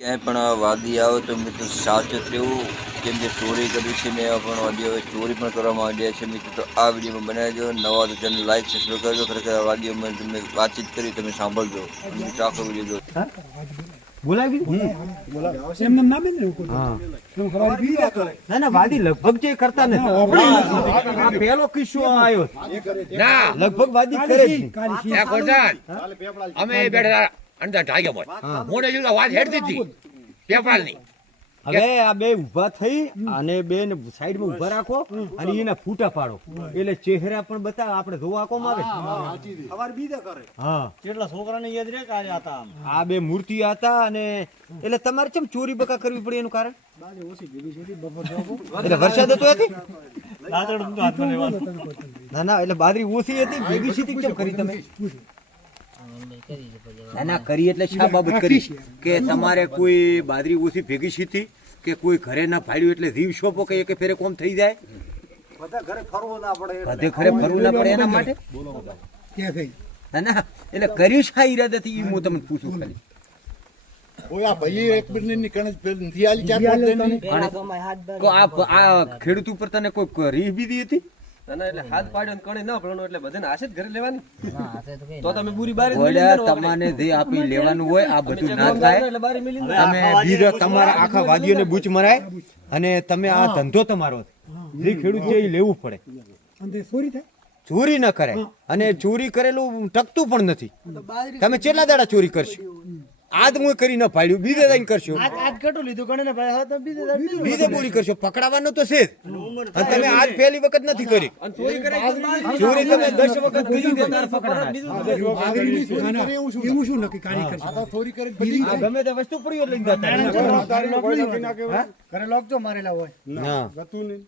ક્યાંય પણ વાદી આવે તો મિત્રો સાચત રહેવું. કેમ કે ચોરી કરી છે ને એવા પણ વાદીઓ. ચોરી પણ કરવામાં આવ્યા છે મિત્રો. તો આ વિડીયોમાં બનાવજો. નવા તો ચેનલ લાઈક સબસ્ક્રાઈબ કરજો. ખરેખર વાદીઓમાં તમને વાતચીત કરી તમે સાંભળજો. ચાખો વીડિયો જો બોલાવી? એમને. ના ના વાદી લગભગ જે કરતા નથી પેલો કિસ્સો આવ્યો ના. લગભગ વાદી કરે જ નહીં. કાલી શી- ત્યાં ગોરધન અમે બેઠા અંદર ઢાગ્યા હોય મોડે જોયું વાત હેડતી હતી. પેપરાલની. હવે આ બે ઊભા થઈ અને બે ને સાઈડમાં ઊભા રાખો અને એના ફૂટા પાડો. એટલે ચહેરા પણ બતાવે આપણે જોવા કોમ આવે? હા કેટલા છોકરાને યાદ રે કાલે હતા આ બે મૂર્તિ હતા અને એટલે તમારે કેમ ચોરી બકા કરવી પડે એનું કારણ? એટલે વરસાદ હતો હતી ના ના એટલે બાદરી ઓછી હતી ભેગી સીધી કેમ કરી તમે? ના ના કરી એટલે શા બાબત કરી? કે તમારે કોઈ બાદરી ઓછી ભેગી સીધી કે કોઈ ઘરે ના ફાડ્યું એટલે રીવ શોપો કે એક ફેરે કોમ થઈ જાય? બધા ઘરે ફરવું ના પડે બધે ઘરે ફરવું ના પડે એના માટે? ના ના એટલે કરી શા ઈરાદાથી ઈ હું તમને પૂછું ખાલી. ખેડૂત ઉપર તને કોઈ રીહ બીધી હતી? એટલે હાથ પાડ્યો કણે ના પડવાનો એટલે બધાને આશે જ ઘરે લેવાની. તો તમે પૂરી બારી બોલ્યા તમને જે આપી લેવાનું હોય આ બધું ના થાય. એટલે બારી મિલી તમે બીજા તમારા આખા વાદીઓને બૂચ મરાય અને તમે આ ધંધો તમારો જે ખેડૂત છે એ લેવું પડે. અને ચોરી થાય? ચોરી ન કરે. અને ચોરી કરેલું ટકતું પણ નથી. તમે કેટલા દાડા ચોરી કરશો? આજ હું કરી ન પાડ્યું બીજે જઈને કરશો. આજ કેટલું લીધું? ગણે ભાઈ હવે તો બીજે બીજે પૂરી કરશો. પકડાવાનું તો છે અને તમે આજ પહેલી વખત નથી કરી. ચોરી તમે દસ વખત કરી દે. તાર એવું શું? નક્કી? કાઢી કરશે? આ ચોરી કરી બધી ગમે તે વસ્તુ પડી લઈને જતા ઘરે લોક જો મારેલા હોય. ના. ગતું નહીં.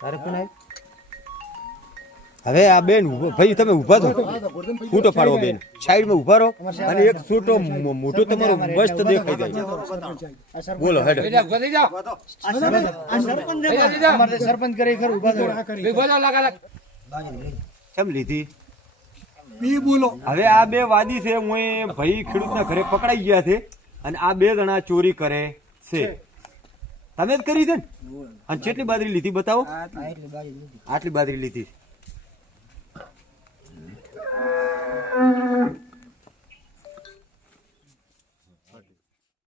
તારે કોણ? હવે આ બેન ભાઈ તમે ઊભા થો ફૂટો પાડવો બેન સાઈડમાં ઊભા રહો અને એક છોટો મોટો તમારો મસ્ત દેખાઈ જાય બોલો હેડો સરપંચ કરી ખરું લાગ કેમ લીધી હવે આ બે વાદી છે હું ભાઈ ખેડૂતના ઘરે પકડાઈ ગયા છે અને આ બે જણા ચોરી કરે છે તમે જ કરી છે ને અને કેટલી બાદરી લીધી બતાવો આટલી બાદરી લીધી